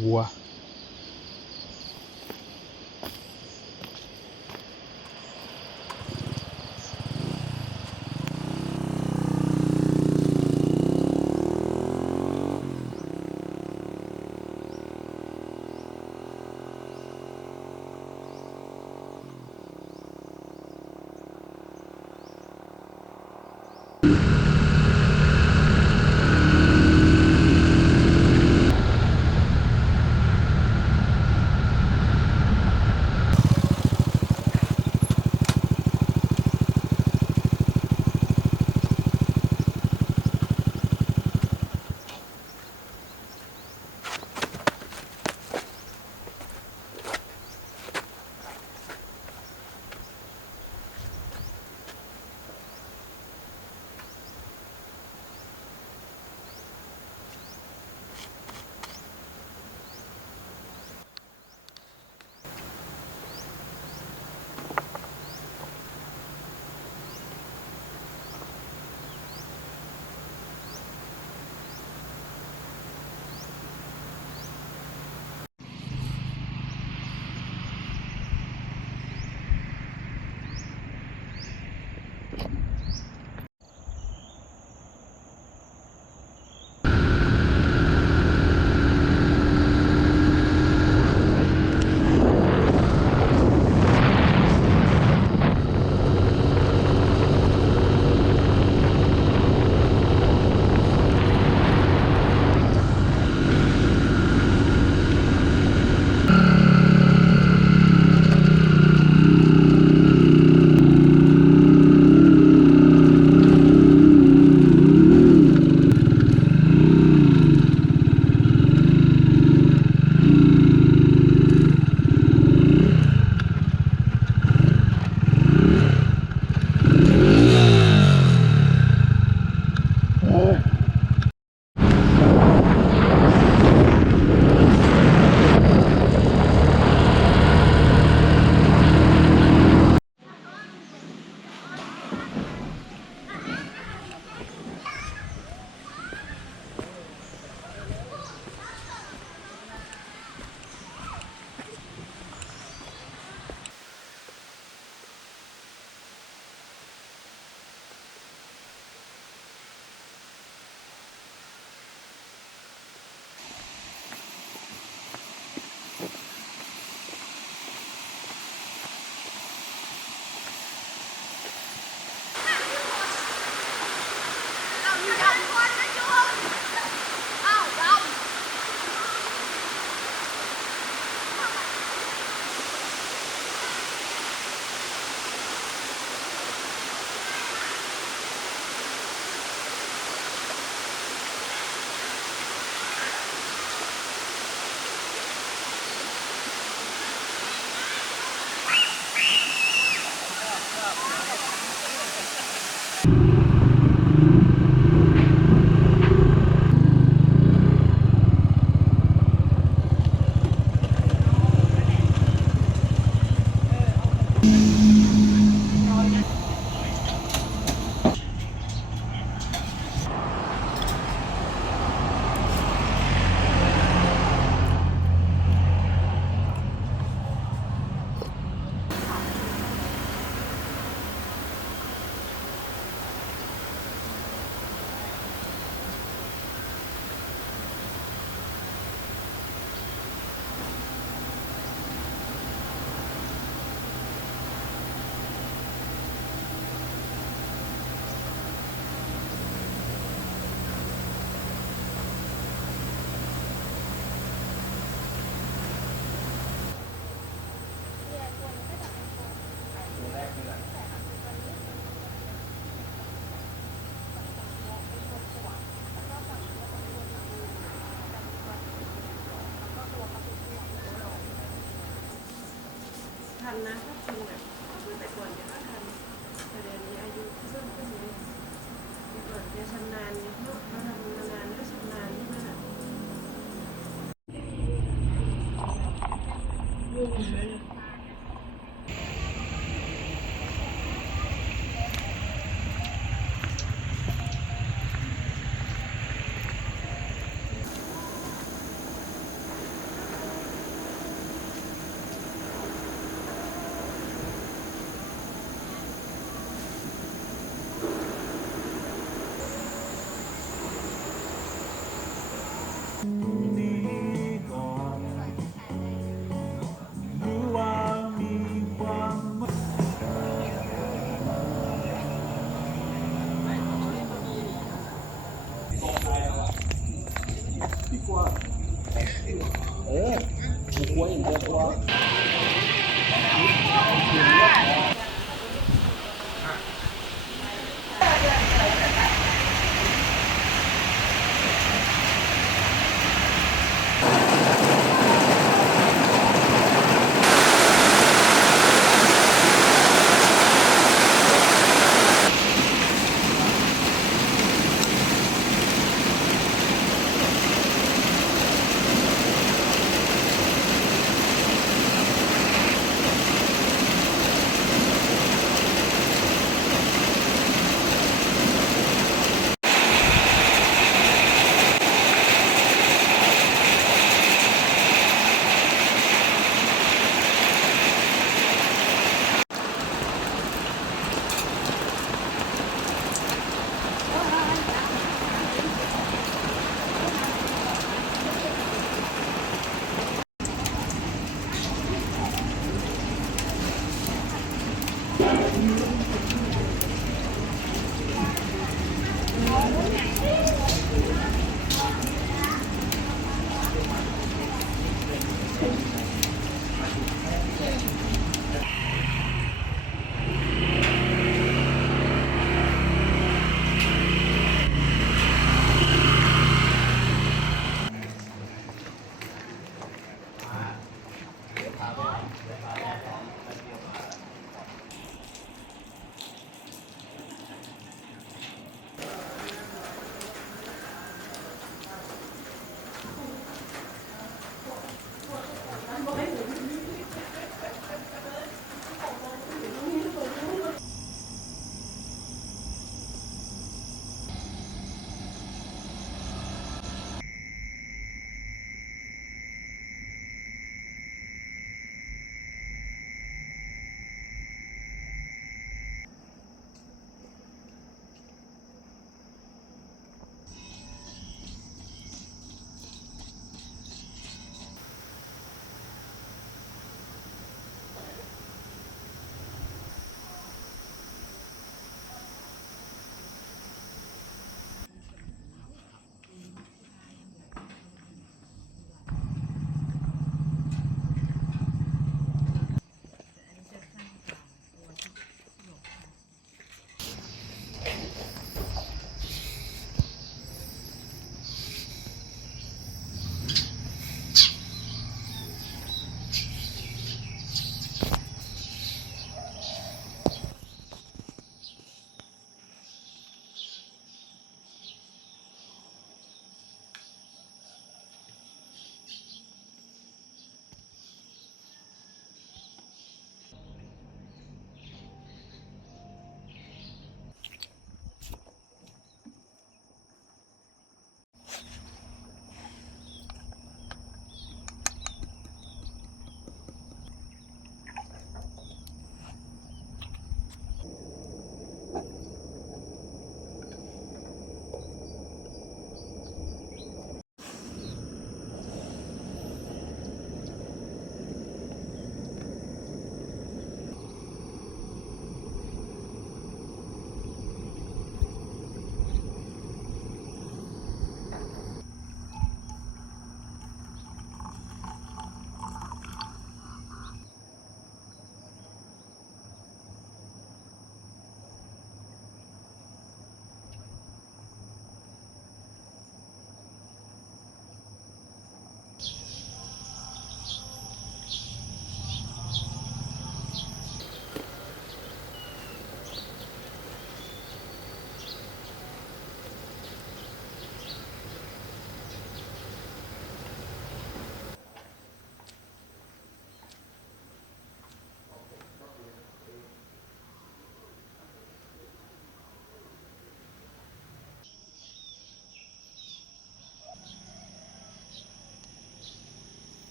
Wow.